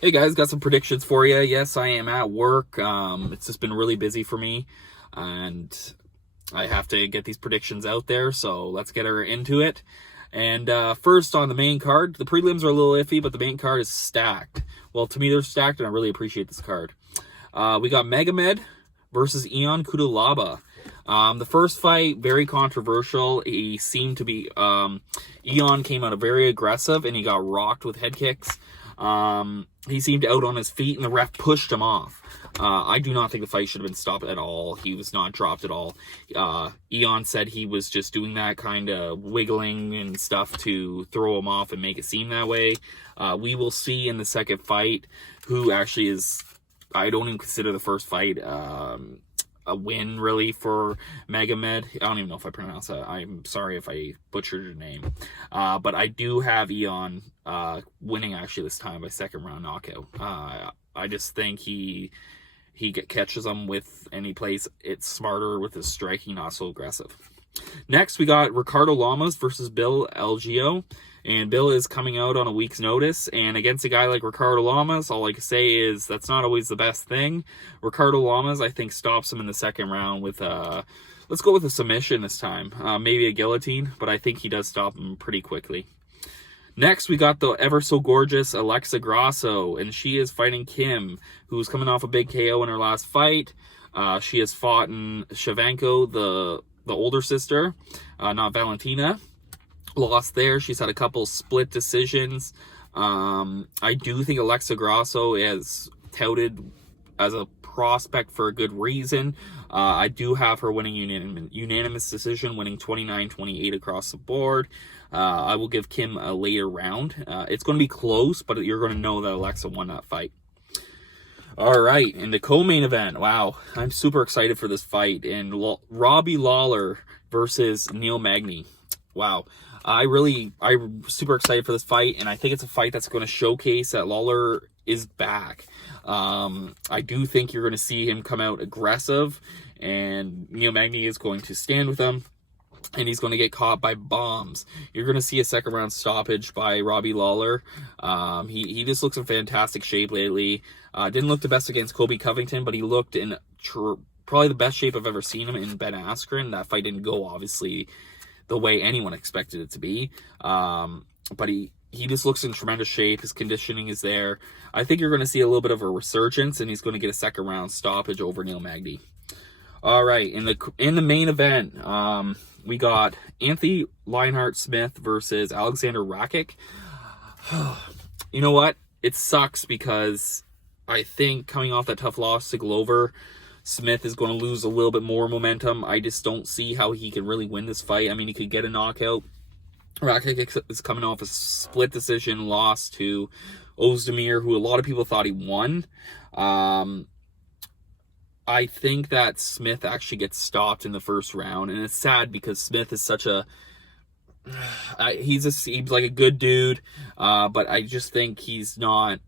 Hey guys, got some predictions for you. Yes, I am at work. It's just been really busy for me, and I have to get these predictions out there, so let's get her into it. And first on the main card, the prelims are a little iffy, but the main card is stacked. Well, to me, they're stacked, and I really appreciate this card. We got Megamed versus Ian Kudulaba. The first fight, very controversial. He seemed to be, Ian came out very aggressive, and he got rocked with head kicks. He seemed out on his feet, and the ref pushed him off. I do not think the fight should have been stopped at all. He was not dropped at all. Ian said he was just doing that kind of wiggling and stuff to throw him off and make it seem that way. We will see in the second fight who actually is... I don't even consider the first fight a win, really, for Megamed. I don't even know if I pronounce that. I'm sorry if I butchered your name. But I do have Ian winning, actually, this time by second round knockout. I just think he catches him with, and he plays it smarter with his striking, not so aggressive. Next, we got Ricardo Llamas versus Bill Lgo. And Bill is coming out on a week's notice. And against a guy like Ricardo Llamas, all I can say is that's not always the best thing. Ricardo Llamas, I think, stops him in the second round with let's go with a submission this time. Maybe a guillotine, but I think he does stop him pretty quickly. Next, we got the ever-so-gorgeous Alexa Grosso, and she is fighting Kim, who's coming off a big KO in her last fight. She has fought in Shevchenko, the older sister, not Valentina. Lost there. She's had a couple split decisions. I do think Alexa Grosso is touted as a prospect for a good reason. I do have her winning unanimous decision, winning 29-28 across the board. I will give Kim a later round. It's going to be close, but you're going to know that Alexa won that fight. All right, in the co-main event, wow, I'm super excited for this fight. And Robbie Lawler versus Magni. Wow. I'm super excited for this fight, and I think it's a fight that's going to showcase that Lawler is back. I do think you're going to see him come out aggressive, and Magni is going to stand with him, and he's going to get caught by bombs. You're going to see a second round stoppage by Robbie Lawler. He just looks in fantastic shape lately. Didn't look the best against Colby Covington, but he looked in probably the best shape I've ever seen him in Ben Askren. That fight didn't go, obviously, the way anyone expected it to be. But he just looks in tremendous shape. His conditioning is there. I think you're going to see a little bit of a resurgence, and he's going to get a second round stoppage over Magni. All right, in the main event, we got Anthony Lionheart Smith versus Alexander Rakić. You know what? It sucks because I think coming off that tough loss to Glover, Smith is going to lose a little bit more momentum. I just don't see how he can really win this fight. I mean, he could get a knockout. Rakić is coming off a split decision loss to Ozdemir, who a lot of people thought he won. I think that Smith actually gets stopped in the first round, and it's sad because Smith is such a... he seems like a good dude, but I just think he's not...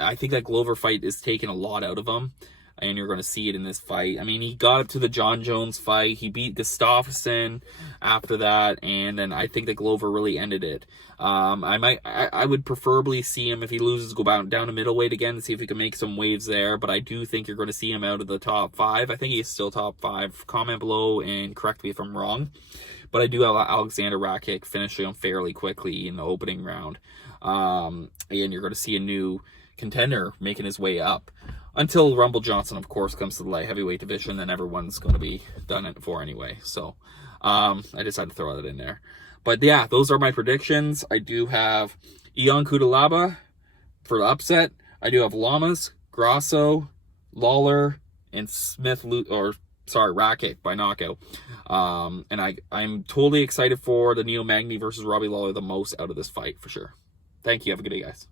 I think that Glover fight is taking a lot out of him, and you're going to see it in this fight. I mean, he got up to the John Jones fight. He beat Gustafsson after that, and then I think that Glover really ended it. I would preferably see him, if he loses, go down to middleweight again and see if he can make some waves there, but I do think you're going to see him out of the top 5. I think he's still top 5. Comment below and correct me if I'm wrong. But I do have Alexander Rakić finishing him fairly quickly in the opening round. And you're going to see a new contender making his way up. Until Rumble Johnson, of course, comes to the light heavyweight division, then everyone's going to be done it for anyway. So, I just had to throw that in there. But yeah, those are my predictions. I do have Ian Kudulaba for the upset. I do have Llamas, Grosso, Lawler, and Rakić by knockout. And I'm totally excited for the Magni versus Robbie Lawler the most out of this fight, for sure. Thank you. Have a good day, guys.